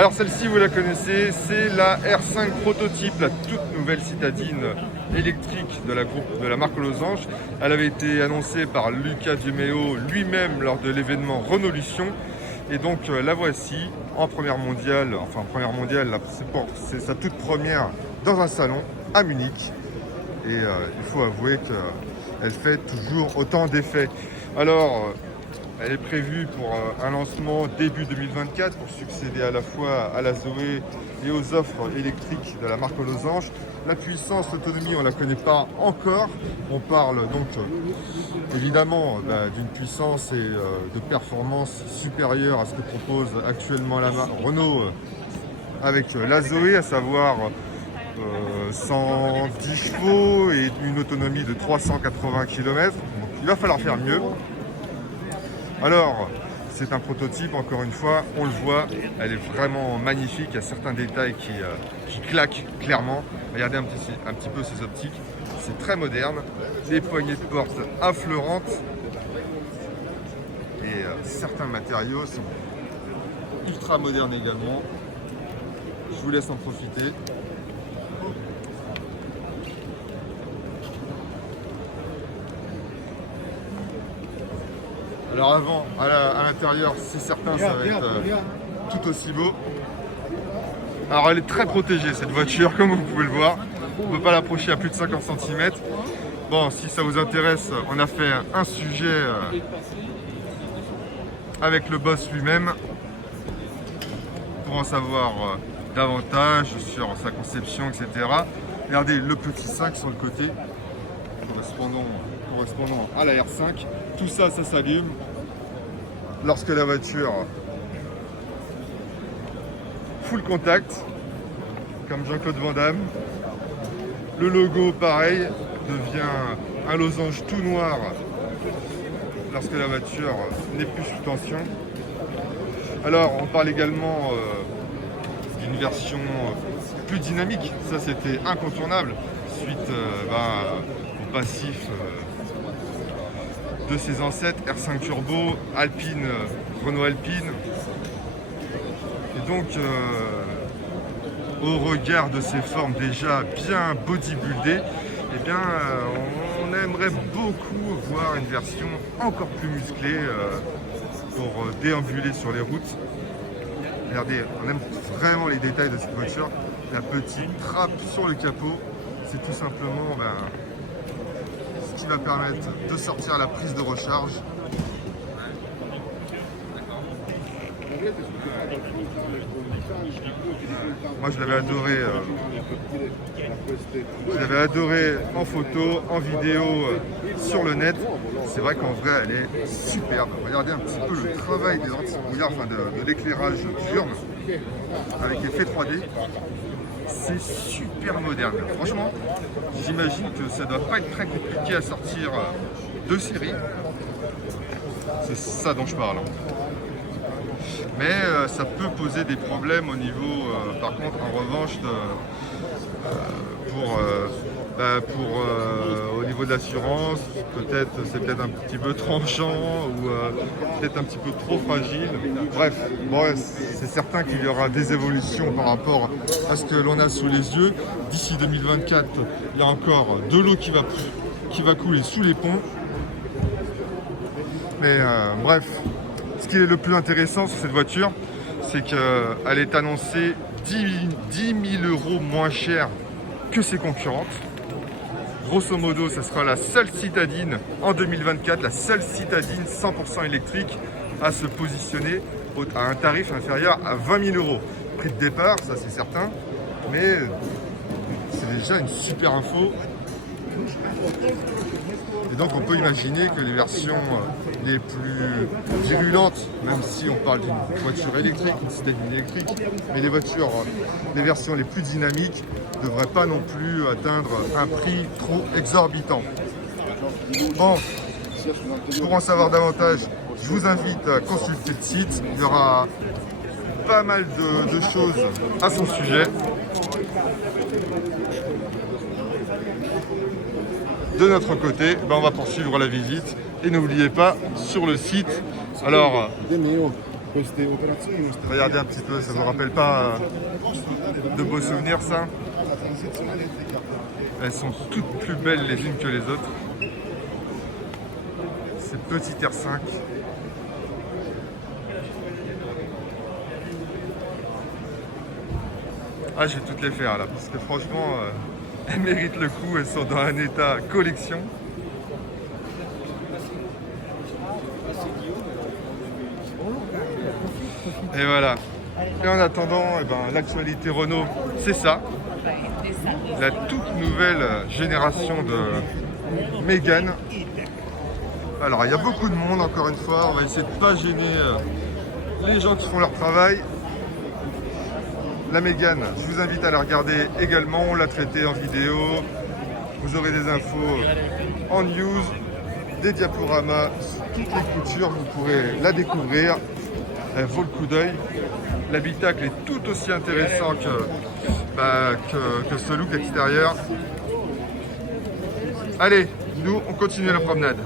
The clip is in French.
Alors celle-ci, vous la connaissez, c'est la R5 prototype, la toute nouvelle citadine électrique de la marque Losange. Elle avait été annoncée par Luca Di Meo lui-même lors de l'événement Renaulution. Et donc la voici en première mondiale, c'est sa toute première dans un salon à Munich. Et il faut avouer qu'elle fait toujours autant d'effets. Alors, elle est prévue pour un lancement début 2024 pour succéder à la fois à la Zoé et aux offres électriques de la marque Losange. La puissance, l'autonomie, on ne la connaît pas encore. On parle donc évidemment d'une puissance et de performance supérieure à ce que propose actuellement la marque Renault avec la Zoé, à savoir 110 chevaux et une autonomie de 380 km. Donc, il va falloir faire mieux. Alors, c'est un prototype, encore une fois, on le voit, elle est vraiment magnifique, il y a certains détails qui claquent clairement. Regardez un petit peu ces optiques, c'est très moderne, les poignées de porte affleurantes et certains matériaux sont ultra modernes également. Je vous laisse en profiter. Alors avant, à l'intérieur, c'est certain, ça va être tout aussi beau. Alors elle est très protégée cette voiture, comme vous pouvez le voir. On ne peut pas l'approcher à plus de 50 cm. Bon, si ça vous intéresse, on a fait un sujet avec le boss lui-même pour en savoir davantage sur sa conception, etc. Regardez le petit 5 sur le côté, correspondant à la R5. Tout ça, ça s'allume lorsque la voiture full contact, comme Jean-Claude Van Damme. Le logo, pareil, devient un losange tout noir lorsque la voiture n'est plus sous tension. Alors, on parle également d'une version plus dynamique. Ça, c'était incontournable suite au passif de ses ancêtres R5 Turbo, Alpine, Renault Alpine. Et donc, au regard de ces formes déjà bien bodybuildées, eh bien, on aimerait beaucoup voir une version encore plus musclée pour déambuler sur les routes. Regardez, on aime vraiment les détails de cette voiture. La petite trappe sur le capot, c'est tout simplement ce qui va permettre de sortir la prise de recharge. Moi, je l'avais adoré en photo, en vidéo, sur le net. C'est vrai qu'en vrai, elle est superbe. Regardez un petit peu le travail des anti-brouillards, de l'éclairage diurne avec effet 3D. C'est super moderne. Franchement, j'imagine que ça ne doit pas être très compliqué à sortir de série. C'est ça dont je parle. Mais ça peut poser des problèmes au niveau, par contre, en revanche, au niveau de l'assurance, c'est peut-être un petit peu tranchant ou peut-être un petit peu trop fragile. Bref, bon, c'est certain qu'il y aura des évolutions par rapport à ce que l'on a sous les yeux. D'ici 2024, il y a encore de l'eau qui va couler sous les ponts. Mais bref. Ce qui est le plus intéressant sur cette voiture, c'est qu'elle est annoncée 10 000 € moins chère que ses concurrentes. Grosso modo, ce sera la seule citadine en 2024, la seule citadine 100% électrique à se positionner à un tarif inférieur à 20 000 €. Prix de départ, ça c'est certain, mais c'est déjà une super info. Et donc on peut imaginer que les versions les plus virulentes, même si on parle d'une voiture électrique, une citadine électrique, mais les versions les plus dynamiques ne devraient pas non plus atteindre un prix trop exorbitant. Bon, pour en savoir davantage, je vous invite à consulter le site. Il y aura pas mal de choses à son sujet. De notre côté, on va poursuivre la visite et n'oubliez pas sur le site, alors Regardez un petit peu, ça vous rappelle pas de beaux souvenirs ça? Elles sont toutes plus belles les unes que les autres. Ces petites R5. Ah, je vais toutes les faire là, parce que franchement, elles méritent le coup, elles sont dans un état collection. Et voilà. Et en attendant, eh ben, l'actualité Renault, c'est ça. La toute nouvelle génération de Mégane. Alors, il y a beaucoup de monde, encore une fois. On va essayer de ne pas gêner les gens qui font leur travail. La Mégane, je vous invite à la regarder également. On l'a traitée en vidéo. Vous aurez des infos en news, des diaporamas, toutes les coutures. Vous pourrez la découvrir. Elle vaut le coup d'œil. L'habitacle est tout aussi intéressant que ce look extérieur. Allez, nous, on continue la promenade.